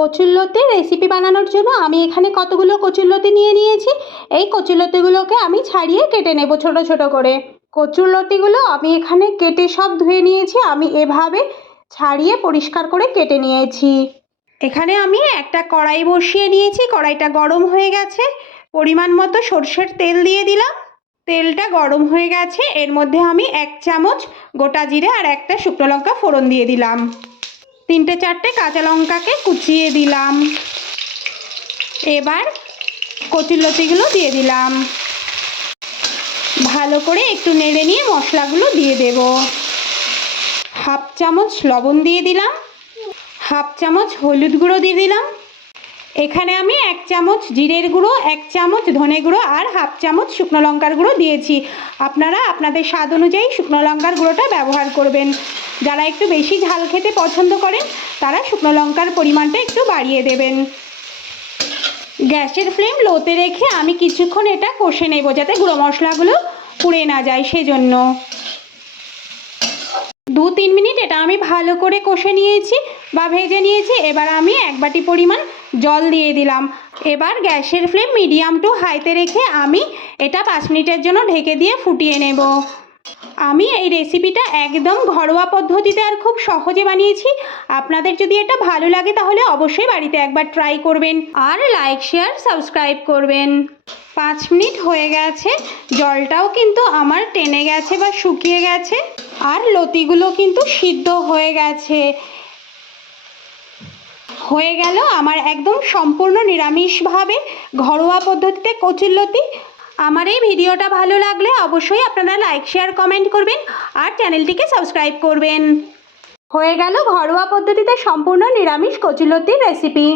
কচুরলতির recipe বানানোর জন্য আমি এখানে কতগুলো কচুরলতি নিয়ে নিয়েছি। এই কচুরলতিগুলোকে আমি ছাড়িয়ে কেটে নেব ছোট ছোট করে। কচুরলতিগুলো আমি এখানে কেটে সব ধুয়ে নিয়েছি। আমি এভাবে ছাড়িয়ে পরিষ্কার করে কেটে নিয়েছি। এখানে আমি একটা কড়াই বসিয়ে নিয়েছি। কড়াইটা গরম হয়ে গেছে। পরিমাণ মতো সর্ষের তেল দিয়ে দিলাম। তেলটা গরম হয়ে গেছে। এর মধ্যে আমি এক চামচ গোটা জিরে আর একটা শুকনো লঙ্কা ফোড়ন দিয়ে দিলাম। তিনটে চারটে কাঁচা লঙ্কাকে কুচিয়ে দিলাম। এবার কচুরলতিগুলো দিয়ে দিলাম। ভালো করে একটু নেড়ে নিয়ে মশলাগুলো দিয়ে দেব। হাফ চামচ লবণ দিয়ে দিলাম। হাফ চামচ হলুদ গুঁড়ো দিয়ে দিলাম। এখানে আমি এক চামচ জিরের গুঁড়ো, এক চামচ ধনে গুঁড়ো আর হাফ চামচ শুকনো লঙ্কার গুঁড়ো দিয়েছি। আপনারা আপনাদের স্বাদ অনুযায়ী শুকনো লঙ্কার গুঁড়োটা ব্যবহার করবেন। যারা একটু বেশি ঝাল খেতে পছন্দ করেন, তারা শুকনো লঙ্কার পরিমাণটা একটু বাড়িয়ে দেবেন। গ্যাসের ফ্লেম লোতে রেখে আমি কিছুক্ষণ এটা কষে নেব যাতে গুঁড়ো মশলাগুলো পুড়ে না যায় সেজন্য। দু তিন এটা আমি ভালো করে কষে নিয়েছি বা ভেজে নিয়েছি। এবার আমি এক বাটি পরিমাণ জল দিয়ে দিলাম। এবার গ্যাসের ফ্লেম মিডিয়াম টু হাইতে রেখে আমি এটা পাঁচ মিনিটের জন্য ঢেকে দিয়ে ফুটিয়ে নেব। আমি এই রেসিপিটা একদম ঘরোয়া পদ্ধতিতে আর খুব সহজে বানিয়েছি। আপনাদের যদি এটা ভালো লাগে তাহলে অবশ্যই বাড়িতে একবার ট্রাই করবেন আর লাইক, শেয়ার, সাবস্ক্রাইব করবেন। পাঁচ মিনিট হয়ে গেছে। জলটাও কিন্তু আমার টেনে গেছে বা শুকিয়ে গেছে। আর লতিগুলো কিন্তু সিদ্ধ হয়ে গেছে। হয়ে গেল আমার একদম সম্পূর্ণ নিরামিষভাবে ঘরোয়া পদ্ধতিতে কচুরলতি আমার এই ভিডিওটা ভালো লাগলে অবশ্যই আপনারা লাইক, শেয়ার, কমেন্ট করবেন আর চ্যানেলটিকে সাবস্ক্রাইব করবেন। হয়ে গেল ঘরোয়া পদ্ধতিতে সম্পূর্ণ নিরামিষ কচুরলতির রেসিপি।